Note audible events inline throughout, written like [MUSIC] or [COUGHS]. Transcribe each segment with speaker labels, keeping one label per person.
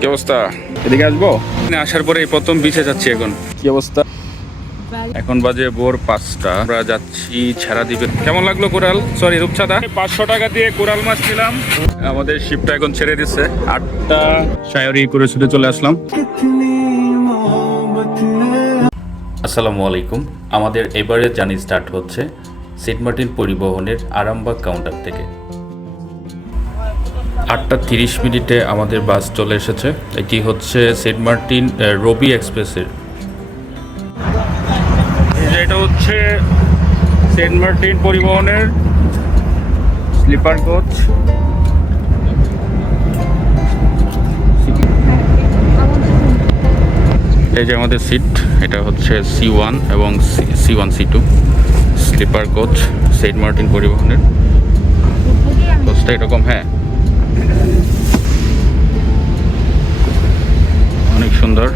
Speaker 1: কি অবস্থা? এদিকে আসব? আসার পরে এই প্রথম বিচে যাচ্ছি এখন। কি অবস্থা? এখন বাজে ভোর পাঁচটা। আমরা যাচ্ছি ছাড়া দ্বীপে কেমন লাগল কোরাল? সরি রূপচাঁদা। পাঁচশো টাকা দিয়ে কোরাল মাছ নিলাম। আমাদের শিপটা এখন ছেড়ে দিচ্ছে আটটা। সায়রি করে ছুটে চলে আসলাম।
Speaker 2: আসসালামু আলাইকুম। আমাদের এবারে জানি স্টার্ট হচ্ছে সেন্ট মার্টিন পরিবহনের আরামবাগ কাউন্টার থেকে। আটটা তিরিশ মিনিটে আমাদের বাস চলে এসেছে। এটি হচ্ছে সেন্ট মার্টিন রবি এক্সপ্রেসের।
Speaker 1: এটা হচ্ছে সেন্ট মার্টিন পরিবহনের স্লিপার কোচ। এই যে আমাদের সিট, এটা হচ্ছে সি ওয়ান এবং C one, C two. Sleeper coach, Saint Martin পরিবহনের। কোচটা এরকম হ্যাঁ। অনেক সুন্দর।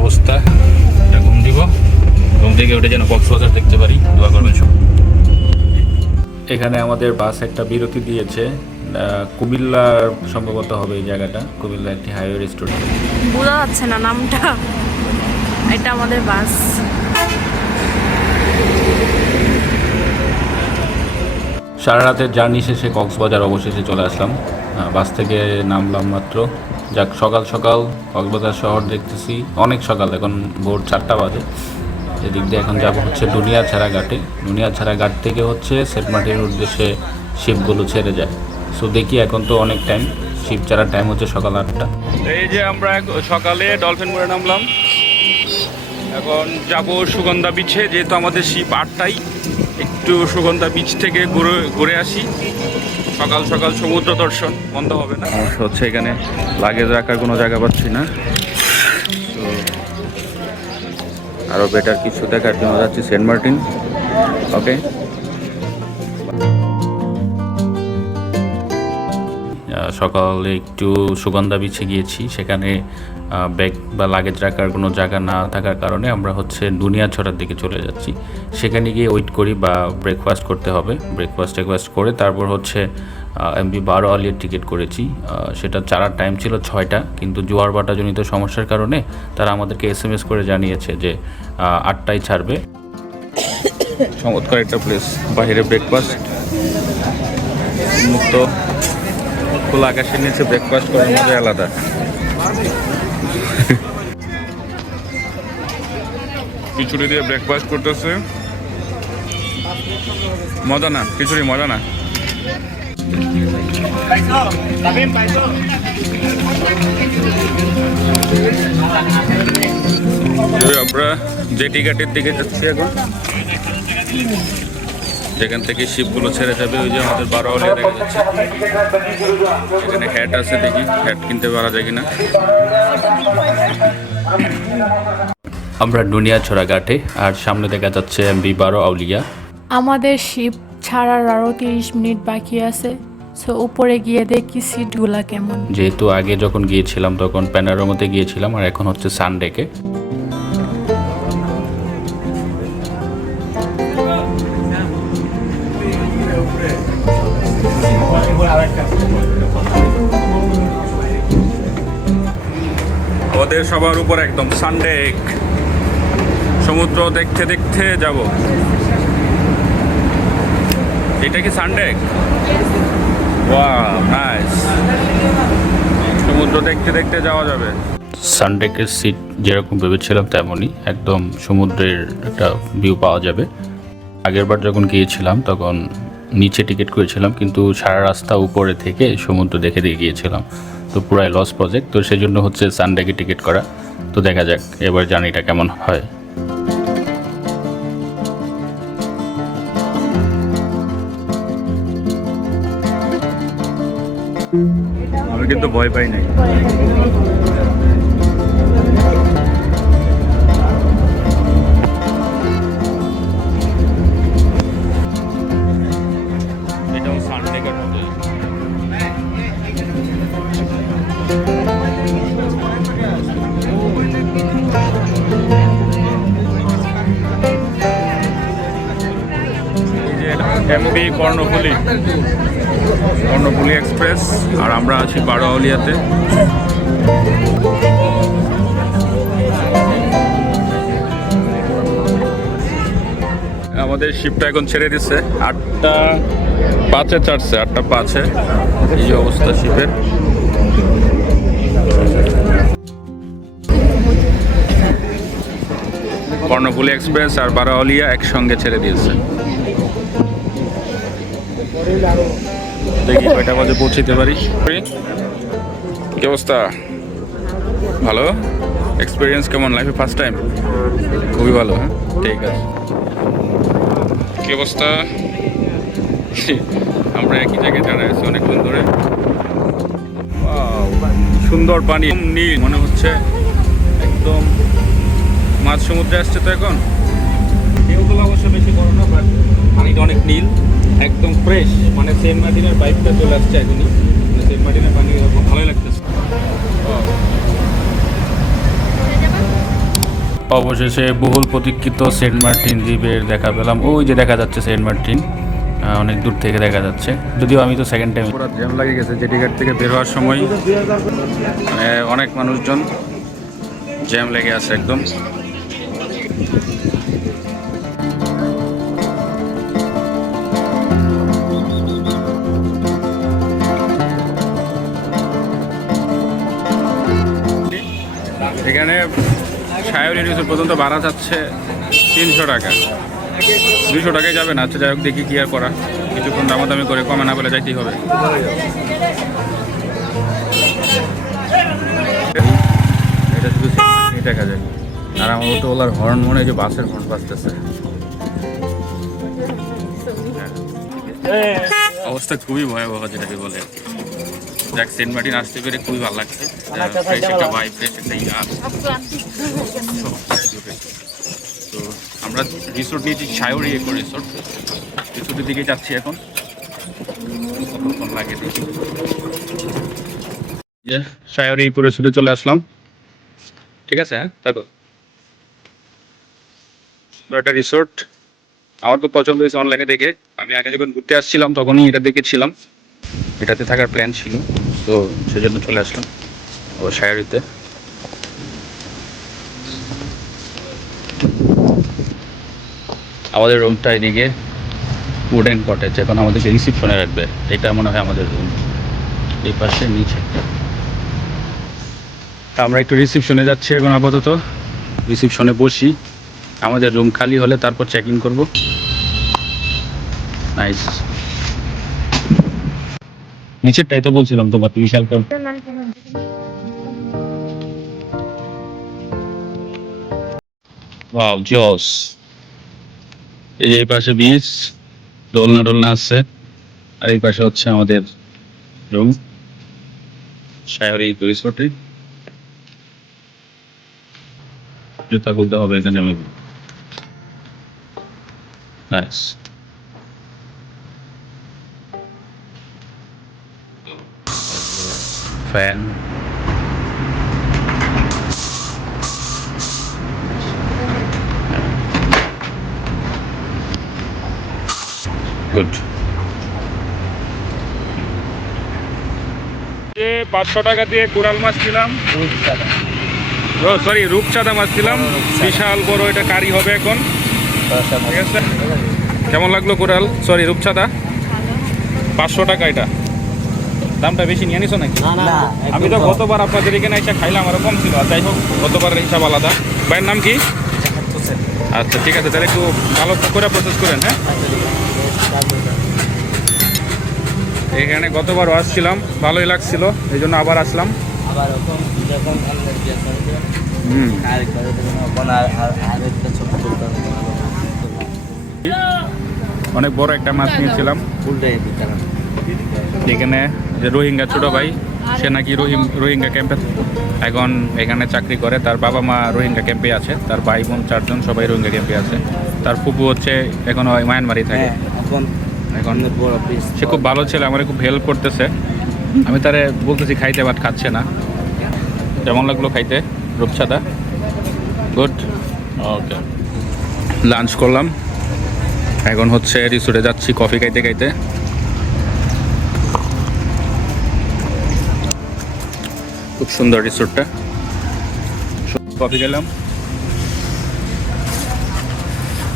Speaker 1: অবস্থা এটা ঘুম দিব। ঘুম থেকে উঠে যেন কক্সবাজার দেখতে পারি, দোয়া করবেন সব
Speaker 2: এখানে আমাদের বাস একটা বিরতি দিয়েছে। কুমিল্লা সম্ভবত হবে এই জায়গাটা কুমিল্লা একটি হাইওয়ে রেস্টুরেন্ট।
Speaker 3: বোঝা যাচ্ছে না নামটা। এটা আমাদের বাস।
Speaker 2: সারা রাতের জার্নি শেষে কক্সবাজার অবশেষে চলে আসলাম। বাস থেকে নামলাম মাত্র। যাক, সকাল সকাল কক্সবাজার শহর দেখতেছি। অনেক সকাল, এখন ভোর চারটা বাজে। এদিক দিয়ে এখন যাব হচ্ছে দুনিয়া ছাড়া ঘাটে দুনিয়া ছাড়া ঘাট থেকে হচ্ছে সেন্ট মার্টিনের উদ্দেশ্যে শিপগুলো ছেড়ে যায়। সো দেখি এখন তো অনেক টাইম শিপ ছাড়ার টাইম হচ্ছে সকাল আটটা।
Speaker 1: এই যে আমরা সকালে ডলফিন মোড়ে নামলাম। এখন যাব সুগন্ধা বিচে যেহেতু আমাদের শিপ আটটাই। একটু সুগন্ধা বিচ থেকে ঘুরে ঘুরে আসি। সকাল সকাল সমুদ্র দর্শন, বন্ধ হবে না। হচ্ছে এখানে লাগেজ রাখার কোনো জায়গা পাচ্ছি না। তো আরও বেটার কিছু দেখার জন্য যাচ্ছি সেন্ট মার্টিন ওকে
Speaker 2: সকালে একটু সুগন্ধা বিছে গিয়েছি। সেখানে ব্যাগ বা লাগেজ রাখার কোনো জায়গা না থাকার কারণে আমরা হচ্ছে দুনিয়া ছড়ার দিকে চলে যাচ্ছি। সেখানে গিয়ে ওয়েট করি বা ব্রেকফাস্ট করতে হবে। ব্রেকফাস্ট টেকফাস্ট করে তারপর হচ্ছে এমবি বারো আলিয়ার টিকিট করেছি। সেটা চারার টাইম ছিল ছয়টা, কিন্তু জোয়ার বাটাজনিত সমস্যার কারণে তারা আমাদেরকে এস এম এস করে জানিয়েছে যে আটটায় ছাড়বে। [COUGHS]
Speaker 1: চমৎকার একটা প্লেস বাইরে ব্রেকফাস্ট মুক্ত। খোলা আকাশের নিচে ব্রেকফাস্ট করার মজা আলাদা। খিচুড়ি দিয়ে ব্রেকফাস্ট করতেছে। মজা না, খিচুড়ি মজা না। আমরা জেটি ঘাটের দিকে যাচ্ছি এখন। যেখান থেকে শিপগুলো ছেড়ে যাবে ওই যে আমাদের বারো আলিয়া দেখা যাচ্ছে। এখানে হ্যাট আছে দেখি হ্যাট কিনতে পারা যায় কিনা।
Speaker 2: আমরা দুনিয়া ছড়া ঘাটে আর সামনে দেখা যাচ্ছে এমবি বারো আউলিয়া।
Speaker 4: আমাদের শিপ ছাড়ার আরও তিরিশ মিনিট বাকি আছে সো উপরে গিয়ে দেখি সিটগুলা কেমন।
Speaker 2: যেহেতু আগে যখন গিয়েছিলাম তখন প্যানারোমাতে গিয়েছিলাম আর এখন হচ্ছে সানডেকে
Speaker 1: আমাদের সবার উপর একদম সানডে সমুদ্র দেখতে দেখতে যাব। এটা কি সানডে সমুদ্র দেখতে দেখতে যাওয়া যাবে।
Speaker 2: সানডেকের সিট যেরকম ভেবেছিলাম তেমনই, একদম সমুদ্রের একটা ভিউ পাওয়া যাবে। আগেরবার যখন গিয়েছিলাম, তখন নিচে টিকিট করেছিলাম, কিন্তু সারা রাস্তা উপরে থেকে সমুদ্র দেখে দিয়ে গিয়েছিলাম। তো পুরাই লস প্রজেক্ট তো সেই জন্য হচ্ছে সানডেকে টিকিট করা। তো দেখা যাক এবার জার্নিটা কেমন হয়।
Speaker 1: আমি কিন্তু ভয় পাই নাই। এটা কর্ণফুলি। কর্ণফুলি এক্সপ্রেস, আর আমরা আছি বারোয়ালিয়াতে। আমাদের শিপটা এখন ছেড়ে দিচ্ছে আটটা পাঁচে চারছে আটটা পাঁচে। এই অবস্থা শিপের কর্ণফুলি এক্সপ্রেস আর বারাওয়ালিয়া একসঙ্গে ছেড়ে দিয়েছে। দেখি কয়টা বাজে পৌঁছতে পারি। কি অবস্থা? ভালো? এক্সপিরিয়েন্স কেমন লাইফে ফার্স্ট টাইম খুবই ভালো হ্যাঁ? ঠিক আছে। কি অবস্থা? আমরা একই জায়গায় দাঁড়ায় আছি অনেকক্ষণ ধরে। সুন্দর পানি নীল মনে হচ্ছে একদম মাছ সমুদ্রে আসছে তো এখন। ঢেউগুলো অবশ্য বেশি বড় না বাট পানিটা অনেক নীল। ফ্রেশ মানে সেন্ট মার্টিনের পাইপটা চলে আসছে এখনই। মানে সেন্ট মার্টিনের পানি এরকম ভালোই লাগতেছে।
Speaker 2: অবশেষে বহুল প্রতীক্ষিত সেন্ট মার্টিন দ্বীপের দেখা পেলাম। ওই যে দেখা যাচ্ছে সেন্ট মার্টিন অনেক দূর থেকে দেখা যাচ্ছে। যদিও আমি তো সেকেন্ড টাইম
Speaker 1: পুরো জ্যাম লাগে গেছে জেটি ঘাট থেকে বের হওয়ার সময়। মানে অনেক মানুষজন জ্যাম লেগে আছে একদম। এখানে সায়রি রিসোর্ট পর্যন্ত ভাড়া যাচ্ছে তিনশো টাকা। দুশো টাকায় যাবে না। আচ্ছা যাই হোক দেখি কি আর করা। কিছুক্ষণ দামাদামি করে কমে না বলে যাইতেই হবে। এটা শুধু দেখা যায়। আর আমার তো ওলার হর্ন মনে হয় যে বাসের হর্ন বাজতেছে। অবস্থা খুবই ভয়াবহ যেটাকে বলে। আর কি। যাক সেন্ট মার্টিন আসতে পেরে খুবই ভালো লাগছে। ফ্রেশ একটা ভাই ফ্রেশ একটা ইয়া। তো আমরা রিসোর্ট নিয়েছি সায়রি একো রিসোর্ট রিসোর্টের দিকে যাচ্ছি এখন। কতক্ষণ লাগে দেখি। যে সায়রি ইকো রিসোর্টে চলে আসলাম। ঠিক আছে হ্যাঁ? তারপর একটা রিসোর্ট আমার খুব পছন্দ হয়েছে অনলাইনে দেখে। আমি আগে যখন ঘুরতে আসছিলাম তখনই এটা দেখেছিলাম। এটাতে থাকার প্ল্যান ছিল, তো সেজন্য চলে আসলাম ও সায়রিতে। আমাদের রুমটা এদিকে উডেন কটেজ এখন আমাদেরকে রিসিপশনে রাখবে। এটা মনে হয় আমাদের রুম এই পাশে নিচে। আমরা একটু রিসিপশনে যাচ্ছি এখন আপাতত। রিসিপশনে বসি। আমাদের রুম খালি হলে তারপর চেক ইন করব। নাইস নিচেরটাই তো বলছিলাম তোমার করো ওয়াও জস এই এই পাশে বিচ দোলনা টোলনা আছে, আর এই পাশে হচ্ছে আমাদের রুম শায়রি রিসোর্টে জুতা খুলতে হবে এখানে আমি। নাইস ফ্যান গুড পাঁচশো টাকা দিয়ে কোরাল মাছ ছিলাম সরি রূপচাঁদা মাছ ছিলাম বিশাল বড় এটা কারি হবে এখন। ঠিক আছে? কেমন লাগল কোরাল সরি রূপচাঁদা? পাঁচশো টাকা এটা। দামটা বেশি নিয়ে নিছো নাকি? আমি তো গতবার আপনাদের এখানে এসে খাইলাম আরও কম ছিল। আর যাই হোক গতবার হিসাব আলাদা। ভাইয়ের নাম কি? আচ্ছা ঠিক আছে তাহলে একটু ভালো করে প্রসেস করেন হ্যাঁ? এখানে গতবারও আসছিলাম ভালোই লাগছিল এই জন্য আবার আসলাম।
Speaker 5: আবার যখন
Speaker 1: হুম। অনেক বড় একটা মাছ নিয়েছিলাম। এখানে যে রোহিঙ্গা ছোট ভাই সে নাকি রোহিং রোহিঙ্গা ক্যাম্পে এখন এখানে চাকরি করে। তার বাবা মা রোহিঙ্গা ক্যাম্পে আছে তার ভাই বোন চারজন সবাই রোহিঙ্গা ক্যাম্পে আছে। তার ফুপু হচ্ছে এখন ওই মায়ানমারি থাকে।
Speaker 5: হ্যাঁ এখন
Speaker 1: এখন সে খুব ভালো ছেলে আমার খুব হেল্প করতেছে। আমি তারে বলতেছি খাইতে বাট খাচ্ছে না। কেমন লাগল খাইতে রূপসাদা? গুড ওকে লাঞ্চ করলাম। এখন হচ্ছে রিসোর্টে যাচ্ছি কফি খাইতে খাইতে। সুন্দর রিসোর্টটা। কফি খেলাম।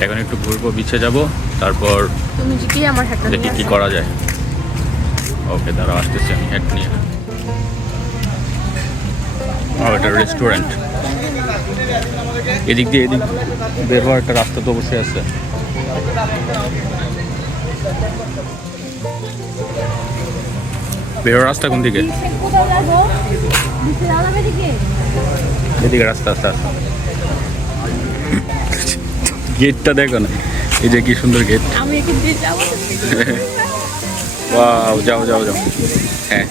Speaker 1: এখন একটু ঘুরবো বিছে যাব তারপর দেখি কি করা যায়। ওকে দাঁড়াও আসতেছি আমি হেড নিয়ে ও এটা রেস্টুরেন্ট এদিক দিয়ে এদিক বের হওয়ার একটা রাস্তা তো অবশ্যই আছে। বের হওয়ার রাস্তা কোন দিকে? এদিকে রাস্তা আছে আছে গেটটা দেখো না। এই যে কি সুন্দর গেট।
Speaker 3: আমি এখান দিয়ে যাব।
Speaker 1: ওয়াও যাও যাও যাও। হ্যাঁ।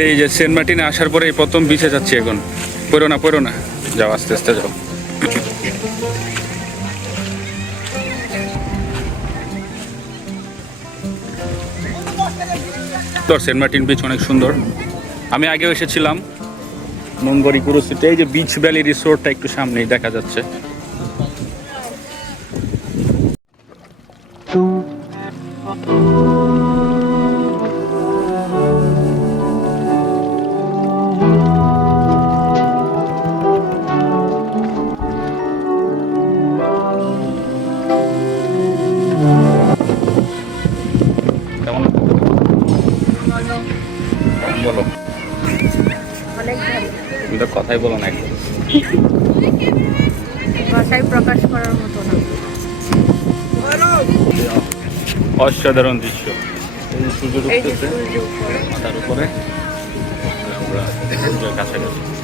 Speaker 1: এই যে সেন্ট মার্টিনে আসার পরে এই প্রথম বিচে যাচ্ছি এখন। পড়ো না পড়ো না। যাও আস্তে আস্তে যাও। তোর সেন্ট মার্টিন বিচ অনেক সুন্দর। আমি আগেও এসেছিলাম মঙ্গরি কুরুসিতে এই যে বিচ ভ্যালি রিসোর্টটা একটু সামনেই দেখা যাচ্ছে। অসাধারণ দৃশ্য। এই সূর্য
Speaker 3: উপরে
Speaker 1: মাথার উপরে আমরা কাছাকাছি।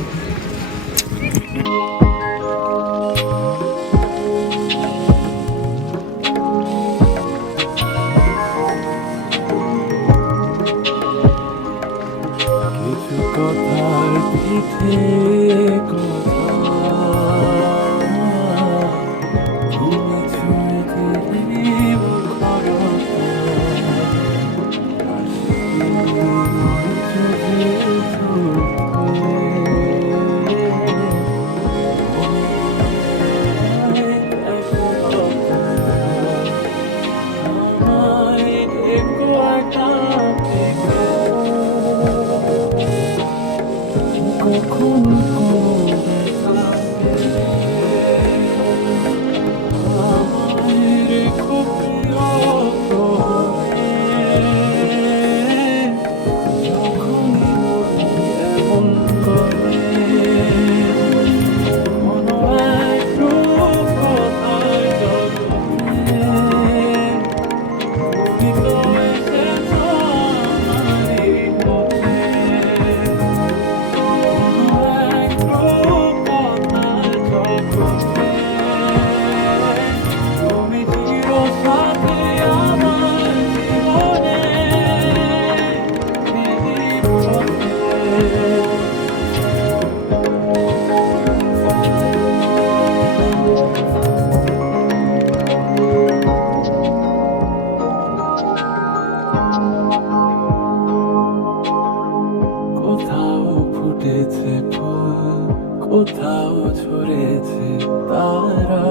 Speaker 6: ফুটেছে ফুল কোথাও ছড়েছে তারা।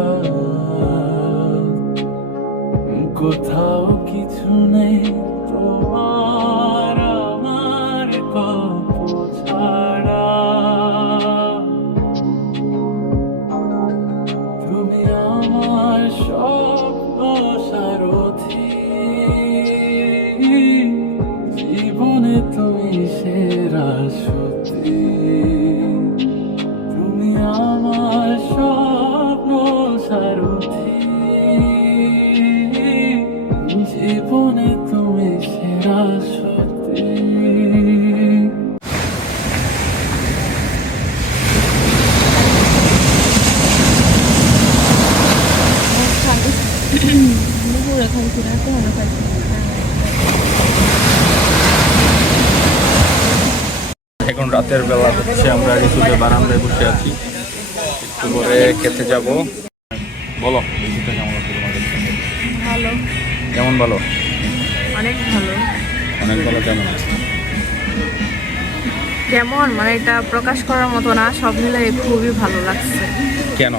Speaker 6: কোথাও কিছু নেই তোমার।
Speaker 1: এখন রাতের বেলা হচ্ছে আমরা রিসুলের বারান্দায় বসে আছি। একটু পরে খেতে যাব। বলো রিসুলটা কেমন লাগছে
Speaker 3: ভালো।
Speaker 1: কেমন বলো
Speaker 3: অনেক ভালো।
Speaker 1: অনেক ভালো কেমন?
Speaker 3: কেমন? মানে এটা প্রকাশ করার মতো না সব মিলাই খুবই ভালো লাগছে।
Speaker 1: কেন?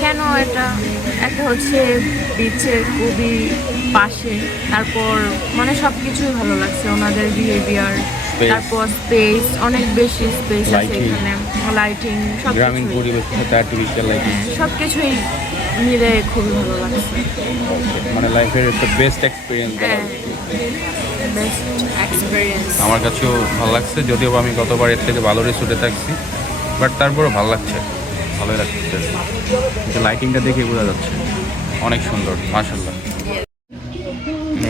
Speaker 3: কেন এটা? একটা হচ্ছে বিচের খুবই পাশে তারপর মানে সব কিছুই ভালো লাগছে ওনাদের বিহেভিয়ার তারপর স্পেস অনেক বেশি স্পেস আছে এখানে লাইটিং
Speaker 1: গ্রামীণ
Speaker 3: কিছুই।
Speaker 1: পরিবেশের সাথে আর্টিফিশিয়াল লাইটিং
Speaker 3: সব কিছুই মিলে খুবই ভালো লাগছে।
Speaker 1: মানে লাইফের একটা বেস্ট এক্সপিরিয়েন্স
Speaker 3: হ্যাঁ এক্সপিরিয়েন্স
Speaker 1: আমার কাছেও ভালো লাগছে যদিও আমি গতবার এর থেকে ভালো রিসোর্টে থাকছি বাট তারপরেও ভালো লাগছে। ভালোই লাগছে কিন্তু লাইটিংটা দেখে বোঝা যাচ্ছে। অনেক সুন্দর মাশাল্লাহ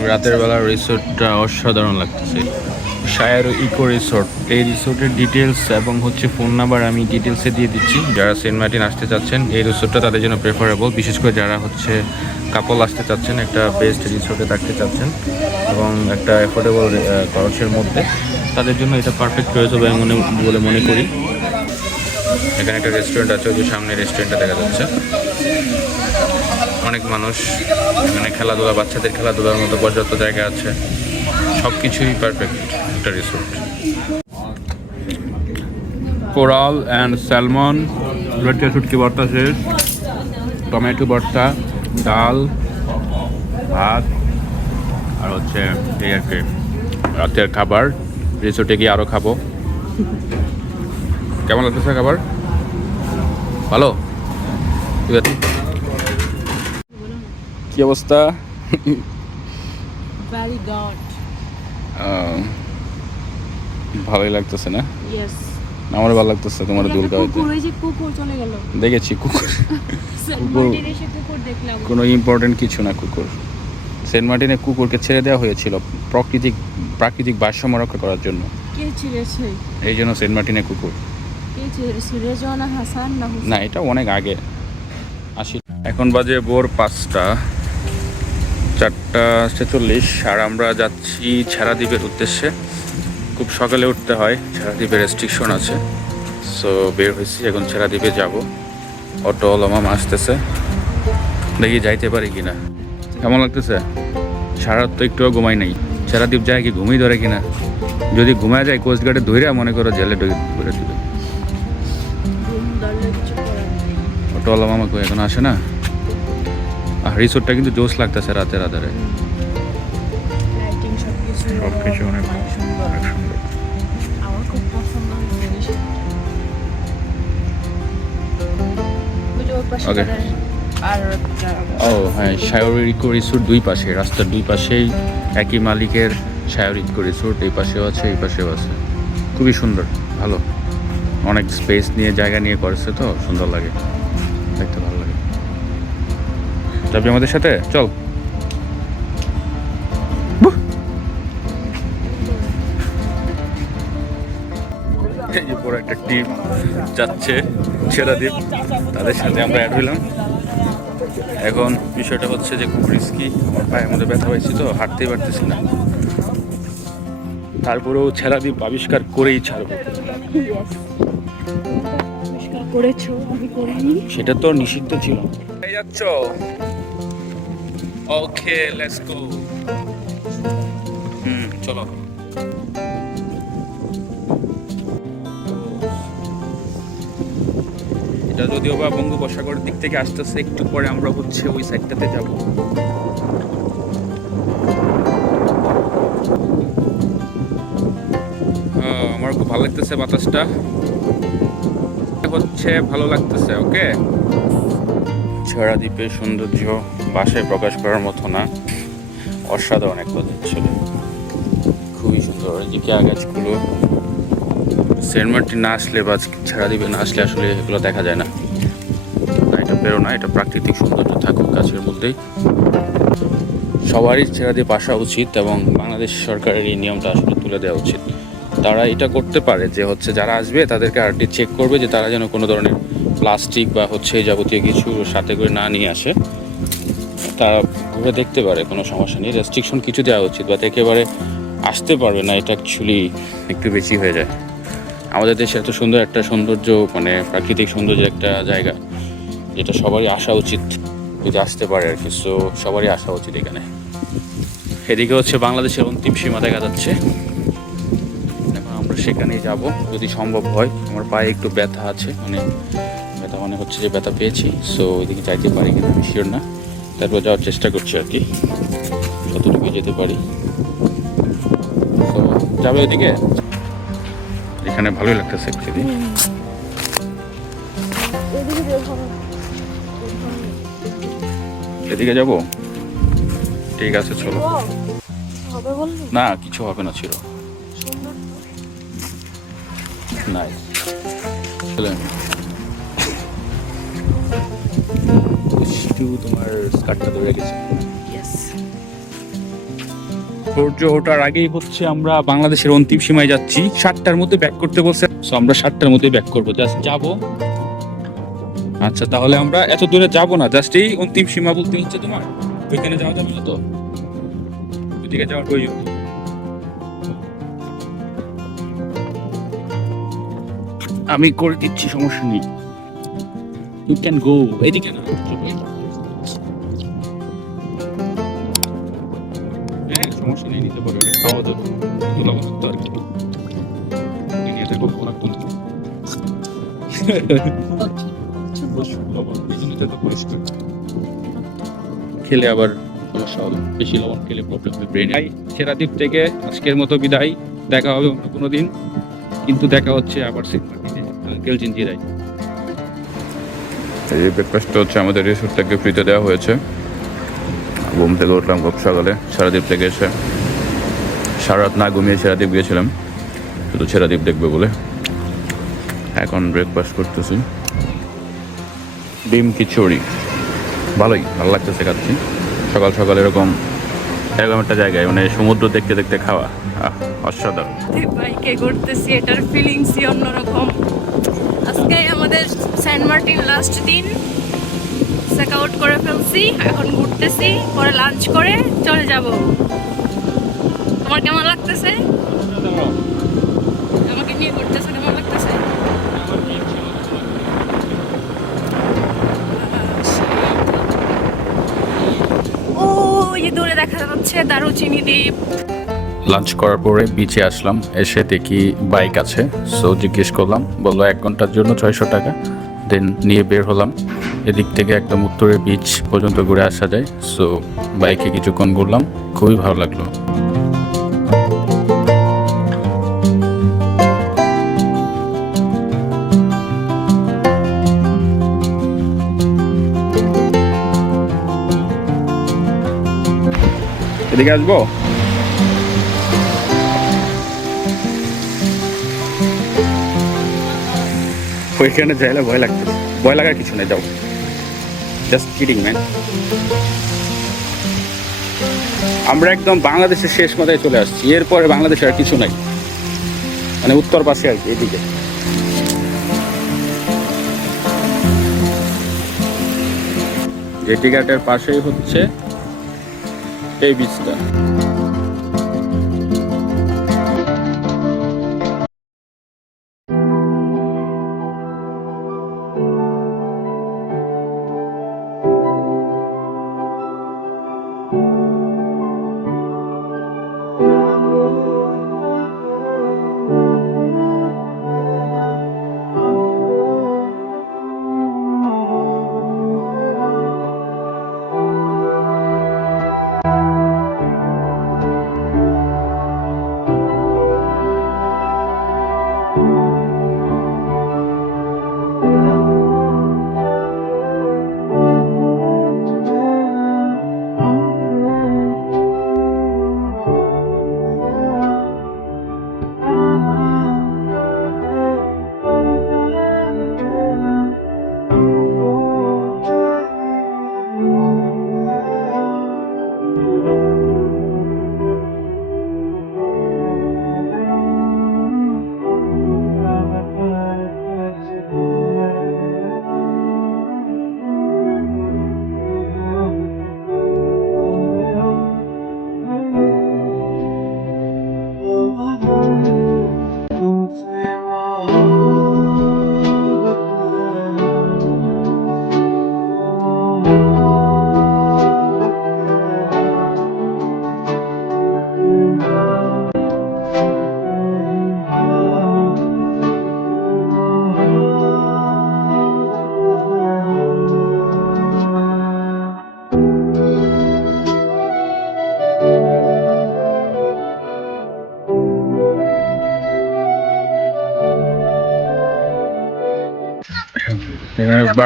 Speaker 1: রাতের বেলা রিসোর্টটা অসাধারণ লাগতেছে। শায়ার ইকো রিসোর্ট এই রিসোর্টের ডিটেলস এবং হচ্ছে ফোন নাম্বার আমি ডিটেলসে দিয়ে দিচ্ছি। যারা সেন্ট মার্টিন আসতে চাচ্ছেন, এই রিসোর্টটা তাদের জন্য প্রেফারেবল বিশেষ করে যারা হচ্ছে কাপল আসতে চাচ্ছেন, একটা বেস্ট রিসোর্টে থাকতে চাচ্ছেন এবং একটা অ্যাফোর্ডেবল খরচের মধ্যে, তাদের জন্য এটা পারফেক্ট চয়েস আমি মনে বলে মনে করি। এখানে একটা রেস্টুরেন্ট আছে, ওই সামনে রেস্টুরেন্টটা দেখা যাচ্ছে। অনেক মানুষ, এখানে খেলাধুলা, বাচ্চাদের খেলাধুলার মতো পর্যাপ্ত জায়গা আছে। সব কিছুই পারফেক্ট একটা রিসোর্ট কোরাল অ্যান্ড স্যালমন রোটিয়া শুটকি ভর্তা শেষ, টমেটো ভর্তা, ডাল, ভাত, আর হচ্ছে এই আর কি, রাতের খাবার। রিসোর্টে গিয়ে আরও খাব। কেমন লাগতেছে খাবার? ভালো? ঠিক আছে কি অবস্থা? ভালোই লাগতেছে না? আমার ভালো লাগতেছে তোমার দুল খাওয়াইতে
Speaker 3: কুকুর ওই যে কুকুর চলে গেল।
Speaker 1: দেখেছি কুকুর। কোনো ইম্পর্টেন্ট কিছু না কুকুর। সেন্ট মার্টিনে কুকুরকে ছেড়ে দেওয়া হয়েছিল প্রাকৃতিক প্রাকৃতিক ভারসাম্য রক্ষা করার জন্য। এই জন্য সেন্ট মার্টিনে কুকুর।
Speaker 3: না
Speaker 1: এটা অনেক আগে। আসি এখন বাজে ভোর পাঁচটা। চারটা ছেচল্লিশ, আর আমরা যাচ্ছি ছাড়াদ্বীপের উদ্দেশ্যে। খুব সকালে উঠতে হয় ছাড়াদ্বীপে রেস্ট্রিকশন আছে। সো বের হয়েছি, এখন ছাড়াদ্বীপে যাব। অটো ওলামাম আসতেছে। দেখি যাইতে পারি কিনা। কেমন লাগতেছে? সারা তো একটুও ঘুমাই নাই। ছাড়াদ্বীপ যায় কি ঘুমিয়ে ধরে কিনা? যদি ঘুমায় যায় কোস্টগার্ডে ধরে মনে করো, জেলে ধরে দিবে। অটোওয়ালা মামা কই এখন আসে না? আর রিসোর্টটা কিন্তু জোস লাগতেছে রাতের আধারে।
Speaker 3: লাইটিং সব কিছু
Speaker 1: অনেক
Speaker 3: সুন্দর। আমার খুব পছন্দ হয়েছে জিনিসটা। ওই যে ওর পাশে
Speaker 1: Okay.
Speaker 3: দাঁড়ায়। আর একটা
Speaker 1: ও হ্যাঁ সায়রিকো রিসোর্ট দুই পাশে রাস্তার দুই পাশেই একই মালিকের সায়রিকো রিসোর্ট এই পাশেও আছে এই পাশেও আছে। খুবই সুন্দর ভালো। অনেক স্পেস নিয়ে জায়গা নিয়ে করেছে তো সুন্দর লাগে। দেখতে ভালো লাগে। যাবি আমাদের সাথে? চল। এই বড় একটা টিম যাচ্ছে ছেড়াদ্বীপ তাদের সাথে আমরা অ্যাড হইলাম। এখন বিষয়টা হচ্ছে যে খুব রিস্কি আমার পায়ের মধ্যে ব্যথা হয়েছে তো, হাঁটতেই পারতেছি না। তারপরেও ছেড়াদ্বীপ আবিষ্কার করেই ছাড়বো।
Speaker 3: আবিষ্কার করেছ?
Speaker 1: সেটা তো নিষিদ্ধ ছিল। যাচ্ছ? ওকে লেটস গো হুম চলো। এটা যদিও বা বঙ্গোপসাগরের দিক থেকে আসতেছে একটু পরে আমরা হচ্ছে ওই সাইডটাতে যাব। আমার খুব ভালো লাগতেছে বাতাসটা। হচ্ছে ভালো লাগতেছে, ওকে? ছড়া দ্বীপের সৌন্দর্য বাসায় প্রকাশ করার মতো না। অসাধারণ এক কথা আসলে খুবই সুন্দর। এদিকে আগাছগুলো। সেন্ট মার্টিন না আসলে বা ছাড়া না আসলে আসলে এগুলো দেখা যায় না। এটা বেরো না এটা প্রাকৃতিক সৌন্দর্য থাকুক গাছের মধ্যেই। সবারই ছেড়া দ্বীপ আসা উচিত এবং বাংলাদেশ সরকারের এই নিয়মটা আসলে তুলে দেওয়া উচিত। তারা এটা করতে পারে যে হচ্ছে যারা আসবে তাদেরকে আরটি চেক করবে যে তারা যেন কোনো ধরনের প্লাস্টিক বা হচ্ছে যাবতীয় কিছু সাথে করে না নিয়ে আসে। তারা ঘুরে দেখতে পারে, কোনো সমস্যা নেই। রেস্ট্রিকশন কিছু দেওয়া উচিত বা একেবারে আসতে পারবে না, এটা অ্যাকচুয়ালি একটু বেশি হয়ে যায়। আমাদের দেশে এত সুন্দর একটা সৌন্দর্য মানে প্রাকৃতিক সৌন্দর্যের একটা জায়গা, যেটা সবারই আসা উচিত। যদি আসতে পারে আর কি সো সবারই আসা উচিত এখানে। এদিকে হচ্ছে বাংলাদেশের অন্তিম সীমা দেখা যাচ্ছে। সেখানেই যাব। যদি সম্ভব হয় আমার পায়ে একটু ব্যথা আছে মানে ব্যথা মানে
Speaker 2: মনে হচ্ছে যে ব্যথা পেয়েছি সো ওইদিকে যাইতে পারি কিনা আমি শিওর না। তারপর যাওয়ার চেষ্টা করছি আর কি যতটুকু যেতে পারি। তো যাবে ওইদিকে? এখানে ভালোই লাগতেছে অ্যাকচুয়ালি এদিকে যাব? ঠিক আছে চলো। না কিছু হবে না ছিল। নাই। একটু তোমার স্কার্টটা ধরে গেছে
Speaker 1: সূর্য ওঠার আগেই হচ্ছে আমরা বাংলাদেশের অন্তিম সীমায় যাচ্ছি। সাতটার মধ্যে ব্যাক করতে বলছে। সো আমরা সাতটার মধ্যে ব্যাক করব। জাস্ট যাব। আচ্ছা তাহলে আমরা এত দূরে যাব না। জাস্ট এই অন্তিম সীমা বলতে হচ্ছে তোমার। ওইখানে যাওয়া যাবে না তো? ওইদিকে যাওয়ার প্রয়োজন আমি করে দিচ্ছি, সমস্যা নেই। ইউ ক্যান গো এদিকে না। হ্যাঁ খেলে আবার বেশি লবণ খেলে প্রবলেম হবে থেকে আজকের মতো বিদায়। দেখা হবে অন্য কোনো দিন। কিন্তু দেখা হচ্ছে আবার সিনেমা আঙ্কেল জিঞ্জিরাই এই ব্রেকফাস্টটা হচ্ছে আমাদের রিসোর্ট থেকে ফ্রিতে দেওয়া হয়েছে। ঘুম থেকে উঠলাম খুব সকালে সারাদ্বীপ থেকে এসে সারা রাত না ঘুমিয়ে সেরাদ্বীপ গিয়েছিলাম শুধু সেরাদ্বীপ দেখবে বলে। এখন ব্রেকফাস্ট করতেছি। ডিম খিচুড়ি। ভালোই ভালো লাগতেছে খাচ্ছি। সকাল সকাল এরকম এরকম একটা জায়গায় মানে সমুদ্র দেখতে দেখতে খাওয়া আহ, অসাধারণ।
Speaker 3: বাইকে ঘুরতেছি এটার ফিলিংসই অন্যরকম। আমাদের সেন্ট মার্টিন লাস্ট দিন। চেক আউট করে ফেলছি, এখন ঘুরতেছি, পরে লাঞ্চ করে চলে যাব। তোমার কেমন লাগতেছে? আমাকে নিয়ে ঘুরতেছে, কেমন লাগতেছে? ও ওই দূরে দেখা যাচ্ছে দারুচিনি দ্বীপ।
Speaker 2: লাঞ্চ করার পরে বিচে আসলাম, এসে দেখি বাইক আছে। সো জিজ্ঞেস করলাম, বলল, এক ঘণ্টার জন্য ছয়শো টাকা? দেন নিয়ে বের হলাম। এদিক থেকে একদম উত্তরের বিচ পর্যন্ত ঘুরে আসা যায়। সো বাইকে কিছুক্ষণ ঘুরলাম, খুবই ভালো লাগল।
Speaker 1: এদিকে আসব? ওইখানে যাইলে ভয় লাগতেছে ভয় লাগার কিছু নেই, যাও। জাস্ট কিডিং ম্যান আমরা একদম বাংলাদেশের শেষ মাথায় চলে আসছি। এরপরে বাংলাদেশে আর কিছু নাই। মানে উত্তর পাশে আর কি, এদিকে। জেটি ঘাটের পাশেই হচ্ছে এই বীজটা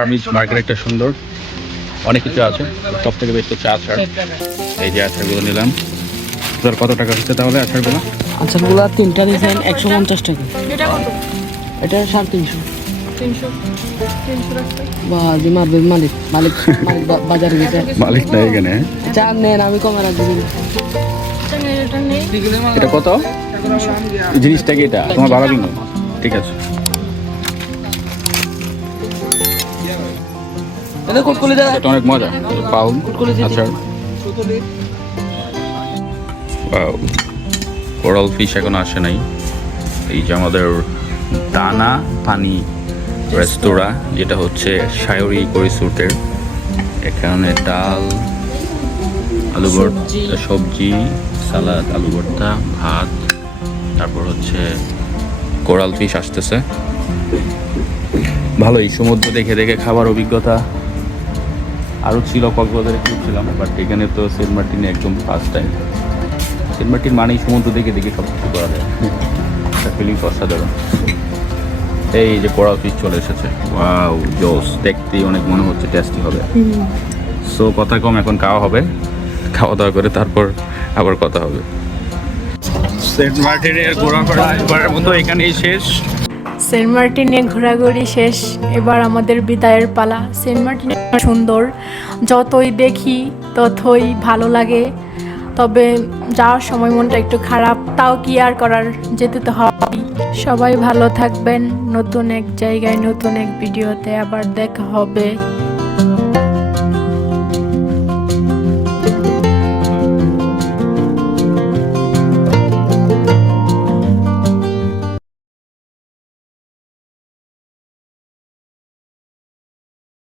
Speaker 1: এখানে বার্মিজ মার্কেট সুন্দর। অনেক কিছু আছে। সব থেকে বেশি হচ্ছে আচার। এই যে আচারগুলো নিলাম। তোর কত টাকা হচ্ছে তাহলে আচারগুলো?
Speaker 5: আচারগুলো তিনটা দিয়েছেন একশো পঞ্চাশ টাকা।
Speaker 7: এটা
Speaker 5: সাড়ে তিনশো। মালিক মালিক মালিক বাজারে গেছে।
Speaker 1: মালিক নাই এখানে।
Speaker 5: নেন আমি কমে রাখব
Speaker 7: এটা
Speaker 1: কত? জিনিসটা কি এটা? তোমার ভালো ঠিক আছে।
Speaker 5: এটা কোটকুলি দাদা?
Speaker 1: এটা অনেক মজা।
Speaker 5: করে দিতে।
Speaker 1: আচার Wow. কোরাল ফিশ এখন আসে নাই। এই যে আমাদের দানা পানি রেস্তোরাঁ যেটা হচ্ছে সায়রি করিসুটের এখানে ডাল আলু ভর্তা সবজি। সালাদ আলু ভর্তা ভাত তারপর হচ্ছে কোরাল ফিশ আসতেছে। ভালোই সমুদ্র দেখে দেখে খাবার অভিজ্ঞতা। আরও ছিল, কক্সবাজারে ছিলাম বাট এখানে তো সেন্ট মার্টিনে একদম ফার্স্ট টাইম সেন্ট মার্টিন মানেই সমুদ্র দেখে দেখে সব কিছু করা যায়। ফিলিংস অসাধারণ। এই যে কোরাল ফিশ চলে এসেছে। ওয়াও জোস অনেক মনে হচ্ছে টেস্টি হবে। সো কথা কম, এখন খাওয়া হবে। খাওয়া দাওয়া করে তারপর আবার কথা হবে। সেন্ট মার্টিনের ঘোরাফেরা মতো এখানেই শেষ।
Speaker 4: সেন্ট মার্টিনে ঘোরাঘুরি শেষ। এবার আমাদের বিদায়ের পালা। সেন্ট মার্টিনে সুন্দর। যতই দেখি ততই ভালো লাগে। তবে যাওয়ার সময় মনটা একটু খারাপ, তাও কি আর করার? যেতে তো হবে সবাই ভালো থাকবেন। নতুন এক জায়গায়, নতুন এক ভিডিওতে আবার দেখা হবে।